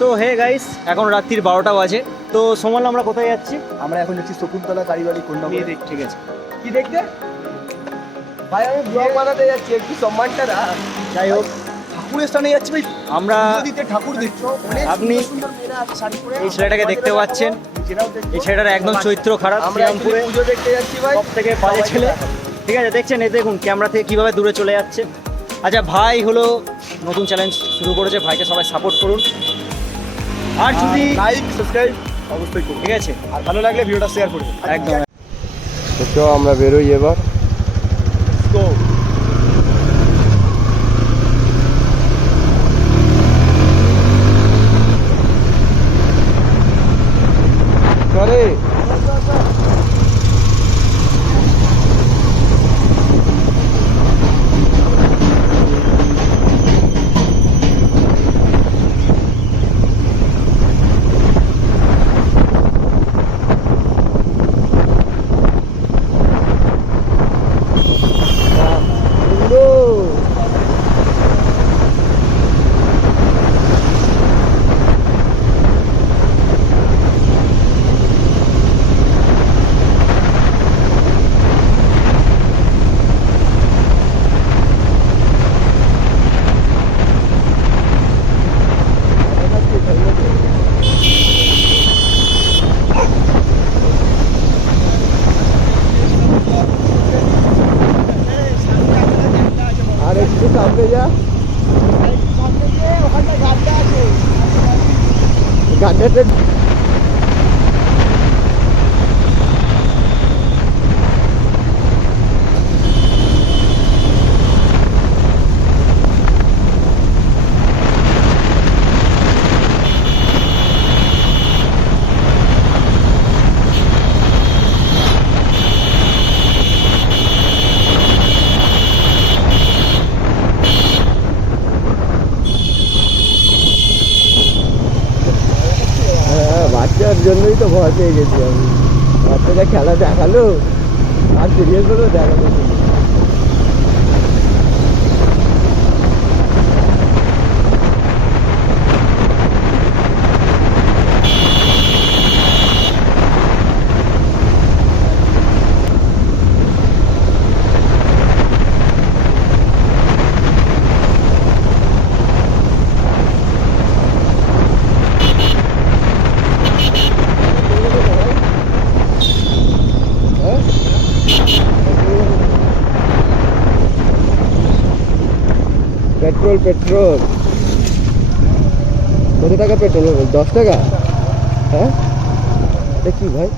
তো hey guys, এখন রাত্রির 12টা বাজে। তো সোমাল, আমরা কোথায় যাচ্ছি? আমরা এখন যাচ্ছি শকুন্তলা কারিবাড়ি কন্যা। ঠিক আছে, কি দেখতে ভাই? আমি ব্লগ বানাতে যাচ্ছি, একটু সম্মানটা না। যাই হোক, ঠাকুরের স্থানে যাচ্ছি ভাই। আমরা দিতে ঠাকুর দেখছো, আপনি সুন্দর মেয়েরা আছে শাড়ি পরে। এই ছেলেটাকে দেখতে পাচ্ছেন। এই ছেলেটার একদম চরিত্র খারাপ। আমরা শ্রীরামপুরে পুজো দেখতে যাচ্ছি ভাই। সব থেকে বাজে ছেলে। ঠিক আছে, দেখছেন, এই দেখুন ক্যামেরা থেকে কিভাবে দূরে চলে যাচ্ছে। আচ্ছা, ভাই হলো নতুন চ্যালেঞ্জ শুরু করেছে, ভাইকে সবাই সাপোর্ট করুন। আর যদি লাইক সাবস্ক্রাইব অবশ্যই করুন, ঠিক আছে, আর ভালো লাগলে ভিডিওটা শেয়ার করুন। একদম। তো আমরা বেরোই এবার। তো চলে আর একটু সামনে যা, গাড্ডাটা বাচ্চার জন্যই তো ভয় পেয়ে গেছি আমি। বাচ্চাটা খেলা দেখালো আর সিরিয়াস হলো দেখালো। পেট্রোল পেট্রোল কত টাকা পেট্রোল হবে? 10 টাকা? হ্যাঁ, এটা কি ভাই?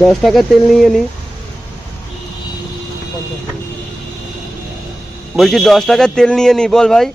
$10 তেল নিয়ে নি বলছি, 10 টাকার তেল নিয়ে নি, বল ভাই।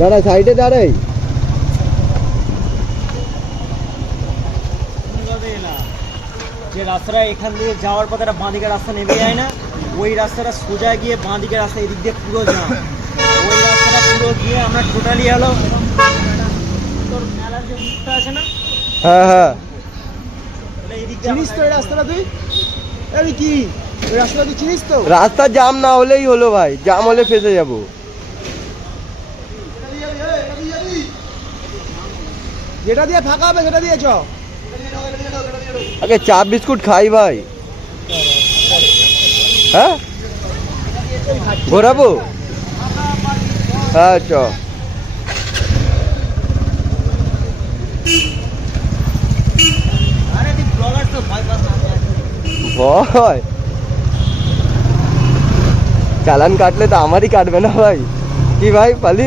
দাঁড়া, সাইডে দাঁড়াই। যে রাস্তাটা এখান দিয়ে যাওয়ার পথে একটা বাঁ দিকে রাস্তা নেমে যায় না, ওই রাস্তাটা সোজা গিয়ে বাঁ দিকের রাস্তা এদিক দিয়ে পুরো জ্যাম। ওই রাস্তাটা পুরো গিয়ে আমরা টোটালি হলো তোর মেলার যে দিকটা আছে না, হ্যাঁ হ্যাঁ তাহলে এই দিক দিয়ে চিনিস তো এই রাস্তাটা তুই? এই কি ওই রাস্তাটা তুই চিনিস তো? রাস্তা জাম না হলেই হলো ভাই, জাম হলে ফেসে যাব। যেটা দিয়ে ফাঁকা হবে সেটা দিয়ে চ। আগে চা বিস্কুট খাই ভাই। হ্যাঁ ঘোরাবো, হ্যাঁ চ। আরে তুই ব্লগার তো ভয় পাস না। ভয় চালান কাটলে তো আমারই কাটবে না ভাই। কি ভাই পালি,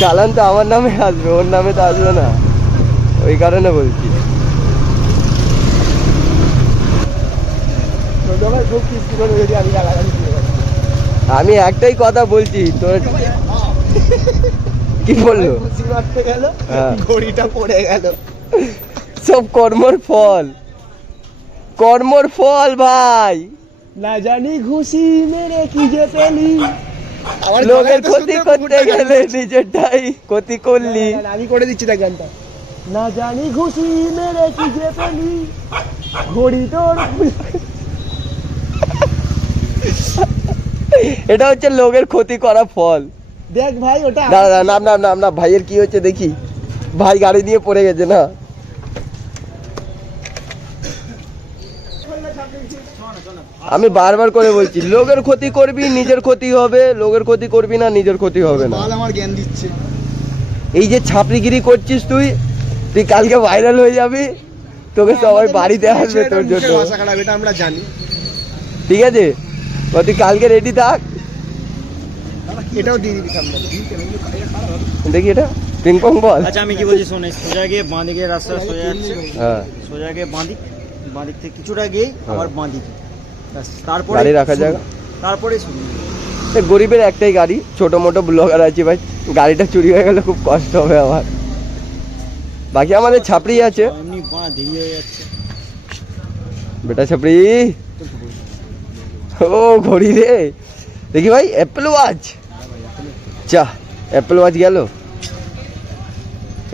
চালান তো আমার নামে আসবে, ওর নামে তো আসবে না, ওই কারণে বলছি। খুব কিস্তি করে যদি আমি গালাগালি দিয়ে যাচ্ছি। আমি একটাই কথা বলছি তোর, কি বললো? ঘুষি মারতে গেল, হ্যাঁ। ঘড়িটা পড়ে গেল। সব কর্মর ফল, কর্মর ফল ভাই। না জানি ঘুষি মেরে কি যে পেলি। আমার লোকের গলায় তো ক্ষতি শুনতে করতে কুকুরটা গেলে গান। নিজেরটাই ক্ষতি করলি। না, না, আমি করে দিচ্ছি দেখ গানটা। না জানি ঘুষি মেরে কি যে পেলি, ঘড়ি তোর এটা হচ্ছে লোকের ক্ষতি করা ফল। দেখ ভাই ওটা না না নাম নাম নাম না, ভাইয়ের কি হচ্ছে দেখি। ভাই গাড়ি নিয়ে পড়ে গেছে না। আমি বারবার করে বলছি, লোকের ক্ষতি করবি নিজের ক্ষতি হবে, লোকের ক্ষতি করবি না নিজের ক্ষতি হবে না। বাল আমার জ্ঞান দিচ্ছে। এই যে ছাপড়িগিরি করছিস তুই, তুই কালকে ভাইরাল হয়ে যাবি, তোকে সবাই বাড়িতে আসবে তোর জন্য, ভাষা খারাপ, এটা আমরা জানি। ঠিক আছে? ও তুই কালকে রেডি থাক। এটাও দিয়ে দিবি সামনে। দেখি এটা পিং পং বল। আচ্ছা আমি কি বলছি শোন, এই সোজা গিয়ে বাঁ দিকের রাস্তা সোজা যাচ্ছে, হ্যাঁ সোজা গিয়ে বাঁ দিক থেকে কিছুটা গিয়ে আবার বাঁ দিকে, ব্যাস, তারপরে গাড়ি রাখার শুরু। জায়গা? তারপরে শুরু। এ গরিবের একটাই গাড়ি, ছোট মোটো ব্লগার আছে ভাই, গাড়িটা চুরি হয়ে গেলে খুব কষ্ট হবে আমার। বাকি আমাদের ছাপড়ি আছে, এমনি বাঁ দেরি হয়ে যাচ্ছে। বেটা ছাপড়ি। ও ঘড়ি রে, দেখি ভাই অ্যাপেল ওয়াচ, চা অ্যাপেল ওয়াচ গেল।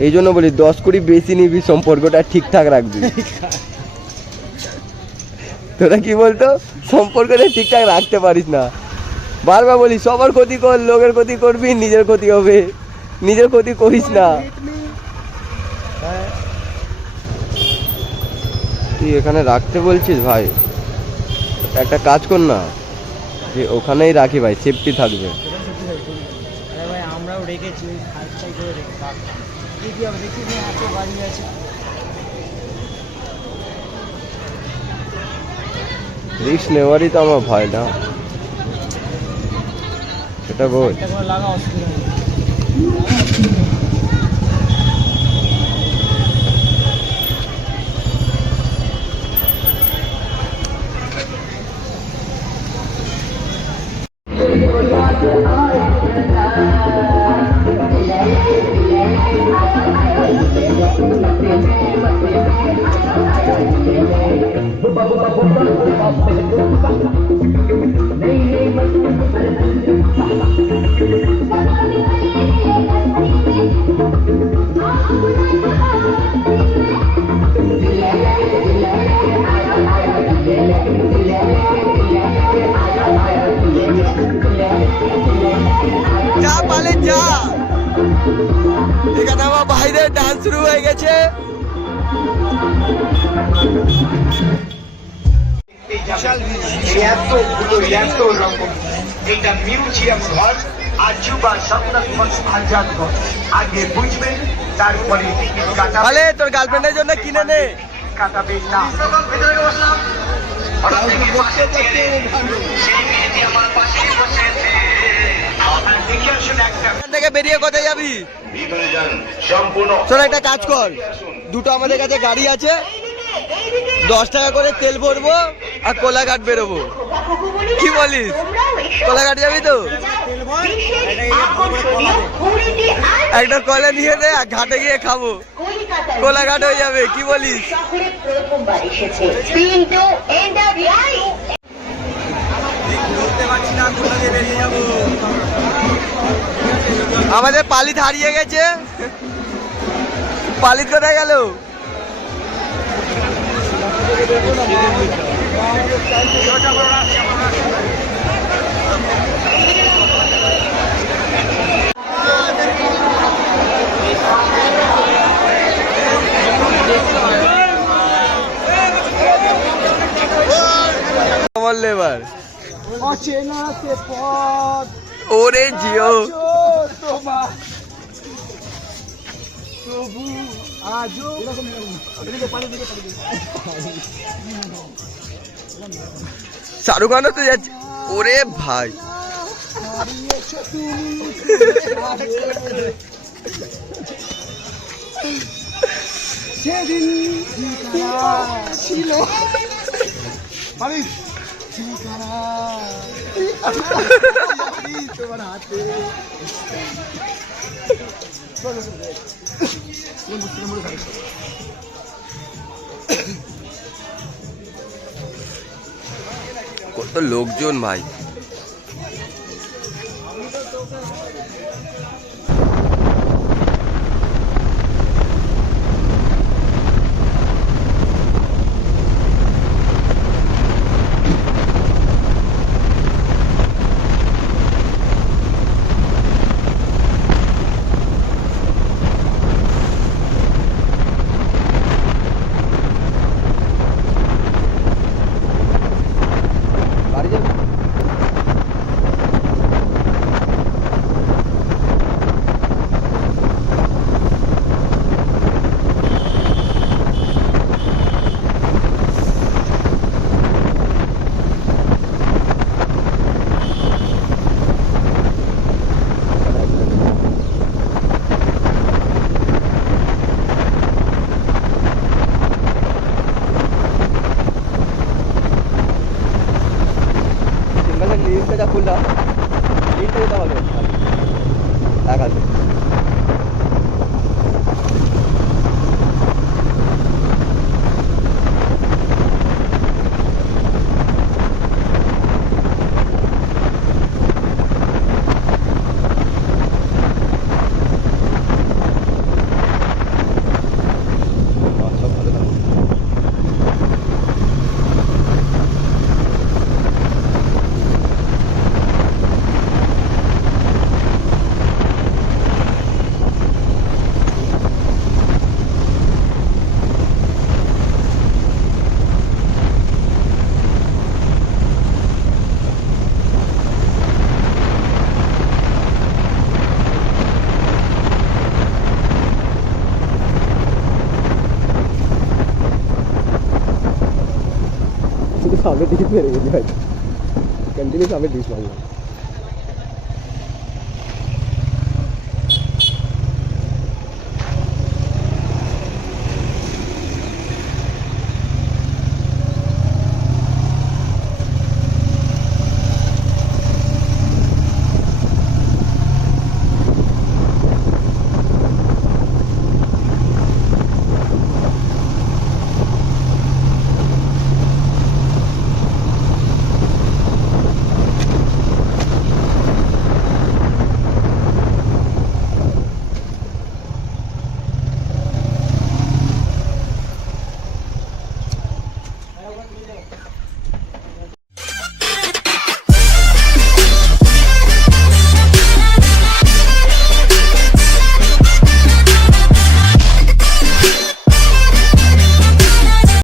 এই জন্য বলি 10 কোটি বেশি নিবি, সম্পর্কটা ঠিকঠাক রাখবি। তোরা কি বলতো, সম্পর্কটা ঠিকঠাক রাখতে পারিস না। বারবার বলি সবার ক্ষতি কর, লোকের ক্ষতি করবি নিজের ক্ষতি হবে, নিজের ক্ষতি করিস না। তুই এখানে রাখতে বলছিস ভাই, একটা কাজ কর না, যে ওখানেই রাখি ভাই, সেফটি থাকবে। আরে ভাই আমরাও রেখেছি, ওই সাইড করে রেখে রাখ। কি হবে দেখি না, এত গাড়ি আছে। রিস্ক নেওয়ারই তো আমার ভয় না, সেটা বল। একটা করে লাগা অসুবিধা নেই। যা পালে যা, এখানে আমার ভাইদের ডান্স শুরু হয়ে গেছে। এত রকম এটা মিউজিয়াম ঘর, আজুবা সংরক্ষণ আজাদ ঘর। আগে বুঝবেন, তারপরে টিকিট কাটাবেন। তাহলে তোর গার্লফ্রেন্ডের জন্য কিনে নে। কাটাবেন না। হঠাৎ থেকে পাশে চেয়ে সেই মেয়েটি আমার পাশে বসেছে। আপনার দেখে আসুন একটা এখান থেকে বেরিয়ে কোথায় যাবি? ভিতরে যান সম্পূর্ণ। শোন একটা কাজ কর, দুটো আমাদের কাছে গাড়ি আছে, 10 টাকা করে তেল ভরবো আর কোলাঘাট বেরোবো। কি বলিস, কোলাঘাট যাবি তো? একটা কলা নিয়ে দে, আর ঘাটে গিয়ে খাবো, কোলাঘাট হয়ে যাবে। কি বলিস? আমাদের পালিত হারিয়ে গেছে। পালিত কোথায় গেল? আমার লেবার অচেনা সে পথ ওরে জিও তোমার প্রভু আজও শাহরুখ খানও তো যাচ্ছে। ওরে ভাই হারিয়েছ তুমি সেদিন ঠিকানা ছিল ঠিকানা তোমার হাতে কত লোকজন ভাই। লিস্টটা খুললা লিস্টটা দিতে হবে এক আছে। सामने डिश मेरे कंटिन्यू सामने डिश मांगो।